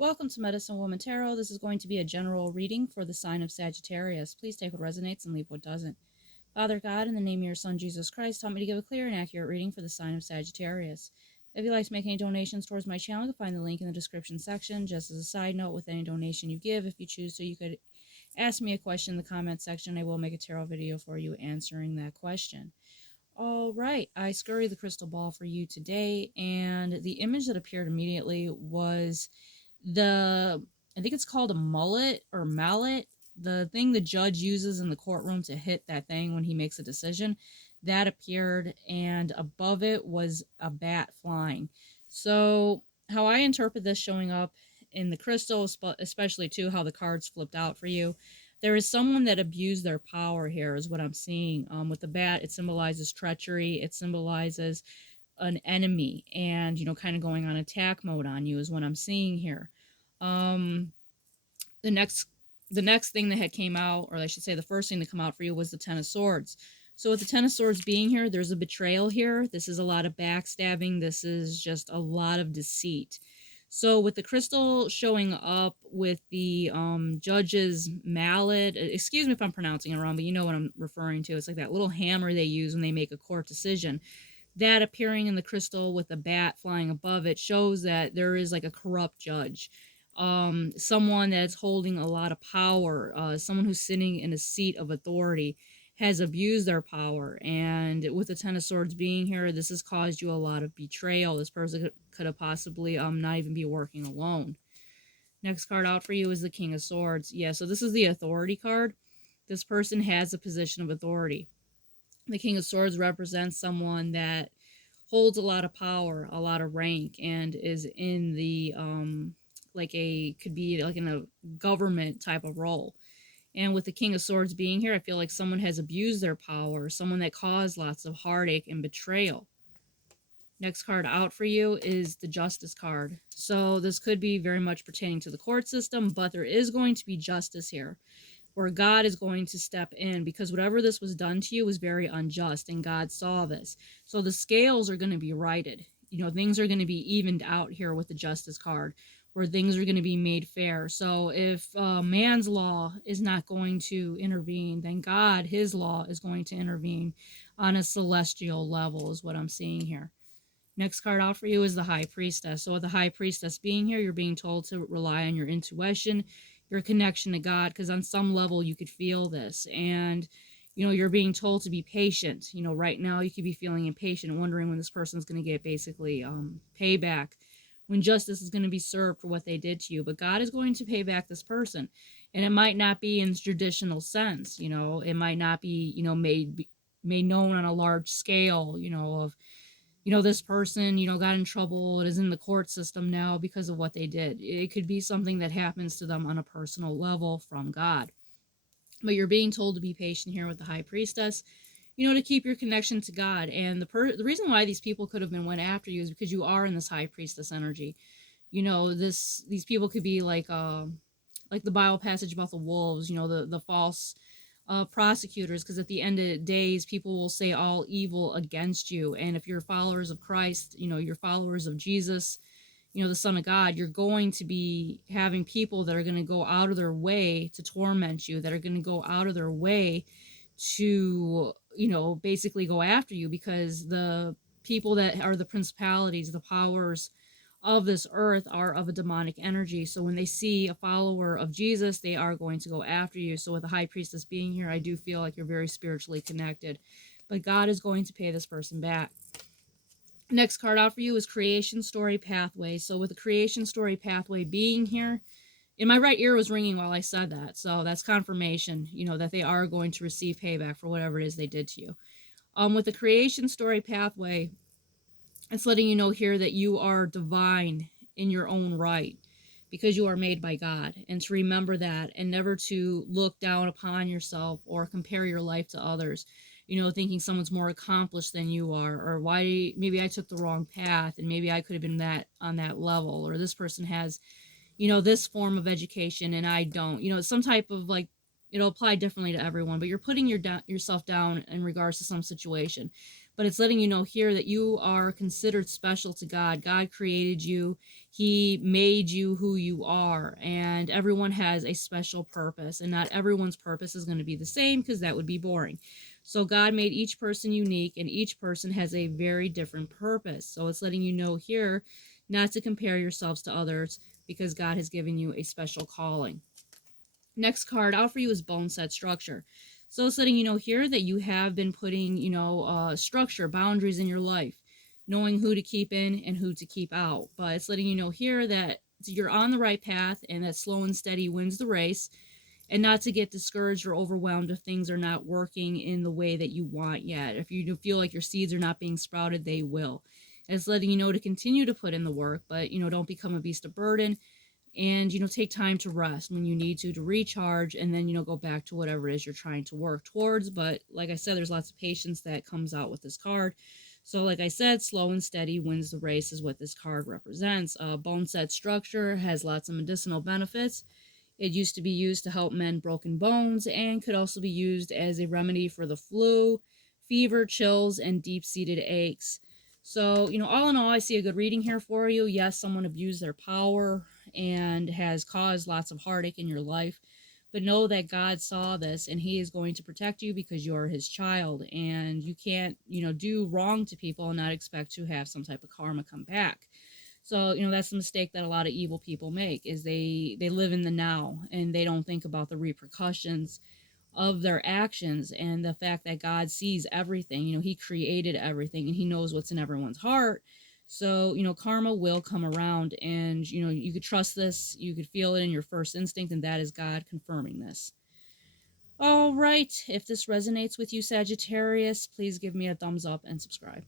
Welcome to Medicine Woman Tarot. This is going to be a general reading for the sign of Sagittarius. Please take what resonates and leave what doesn't. Father God, in the name of your Son, Jesus Christ, help me to give a clear and accurate reading for the sign of Sagittarius. If you'd like to make any donations towards my channel, you can find the link in the description section. Just as a side note, with any donation you give, if you choose to, you could ask me a question in the comment section. I will make a tarot video for you answering that question. All right, I scurried the crystal ball for you today, and the image that appeared immediately was I think it's called a mullet or mallet, the thing the judge uses in the courtroom to hit that thing when he makes a decision. That appeared, and above it was a bat flying. So how I interpret this showing up in the crystal, especially too how the cards flipped out for you, there is someone that abused their power here is what I'm seeing. With the bat, it symbolizes treachery. It symbolizes an enemy and, kind of going on attack mode on you is what I'm seeing here. Um, the next the next thing that had came out, or I should say the first thing to come out for you, was the Ten of Swords. So with the Ten of Swords being here, there's a betrayal here. This is a lot of backstabbing. This is just a lot of deceit. So with the crystal showing up with the judge's mallet, excuse me if I'm pronouncing it wrong, but you know what I'm referring to. It's like that little hammer they use when they make a court decision. That appearing in the crystal with the bat flying above it shows that there is like a corrupt judge, someone that's holding a lot of power, someone who's sitting in a seat of authority has abused their power. And with the Ten of Swords being here, this has caused you a lot of betrayal. This person could have possibly not even be working alone. Next card out for you is the King of Swords. Yeah, so this is the authority card. This person has a position of authority. The King of Swords represents someone that holds a lot of power, a lot of rank, and is in the could be like in a government type of role. And with the King of Swords being here, I feel like someone has abused their power, someone that caused lots of heartache and betrayal. Next card out for you is the Justice card. So this could be very much pertaining to the court system, but there is going to be justice here, where God is going to step in, because whatever this was done to you was very unjust, and God saw this. So the scales are going to be righted. Things are going to be evened out here with the Justice card, where things are going to be made fair. So if man's law is not going to intervene, then God, his law, is going to intervene on a celestial level, is what I'm seeing here. Next card out for you is the High Priestess. So with the High Priestess being here, you're being told to rely on your intuition, your connection to God, because on some level you could feel this. And, you're being told to be patient. Right now you could be feeling impatient, wondering when this person's going to get basically payback, when justice is going to be served for what they did to you. But God is going to pay back this person. And it might not be in traditional sense. It might not be, made known on a large scale, of this person, got in trouble, it is in the court system now because of what they did. It could be something that happens to them on a personal level from God. But you're being told to be patient here with the High Priestess, to keep your connection to God. And the reason why these people could have been went after you is because you are in this High Priestess energy. These people could be like the Bible passage about the wolves, the false prosecutors, because at the end of days, people will say all evil against you. And if you're followers of Christ, you're followers of Jesus, the Son of God, you're going to be having people that are going to go out of their way to torment you, that are going to go out of their way to, basically go after you, because the people that are the principalities, the powers of this earth are of a demonic energy. So when they see a follower of Jesus, they are going to go after you. So with the High Priestess being here, I do feel like you're very spiritually connected. But God is going to pay this person back. Next card out for you is Creation Story Pathway. So with the Creation Story Pathway being here, and my right ear was ringing while I said that. So that's confirmation, that they are going to receive payback for whatever it is they did to you. With the Creation Story Pathway, it's letting you know here that you are divine in your own right, because you are made by God, and to remember that, and never to look down upon yourself or compare your life to others, thinking someone's more accomplished than you are, or why maybe I took the wrong path and maybe I could have been that on that level, or this person has, this form of education and I don't, some type of like, it'll apply differently to everyone, but you're putting yourself down in regards to some situation. But it's letting you know here that you are considered special to God. God created you. He made you who you are, and everyone has a special purpose, and not everyone's purpose is going to be the same, because that would be boring. So God made each person unique, and each person has a very different purpose. So it's letting you know here not to compare yourselves to others, because God has given you a special calling. Next card out for you is bone set structure. So it's letting you know here that you have been putting, structure, boundaries in your life, knowing who to keep in and who to keep out. But it's letting you know here that you're on the right path, and that slow and steady wins the race, and not to get discouraged or overwhelmed if things are not working in the way that you want yet. If you do feel like your seeds are not being sprouted, they will. And it's letting you know to continue to put in the work, but don't become a beast of burden, and take time to rest when you need to recharge, and then go back to whatever it is you're trying to work towards. But like I said, there's lots of patience that comes out with this card. So like I said, slow and steady wins the race is what this card represents. Bone set structure has lots of medicinal benefits. It used to be used to help mend broken bones, and could also be used as a remedy for the flu, fever, chills, and deep-seated aches. So, all in all, I see a good reading here for you. Yes, someone abused their power and has caused lots of heartache in your life. But know that God saw this, and He is going to protect you, because you're His child. And you can't, do wrong to people and not expect to have some type of karma come back. So, that's the mistake that a lot of evil people make, is they live in the now, and they don't think about the repercussions of their actions, and the fact that God sees everything. He created everything, and He knows what's in everyone's heart. So, karma will come around, and, you could trust this. You could feel it in your first instinct, and that is God confirming this. All right. If this resonates with you, Sagittarius, please give me a thumbs up and subscribe.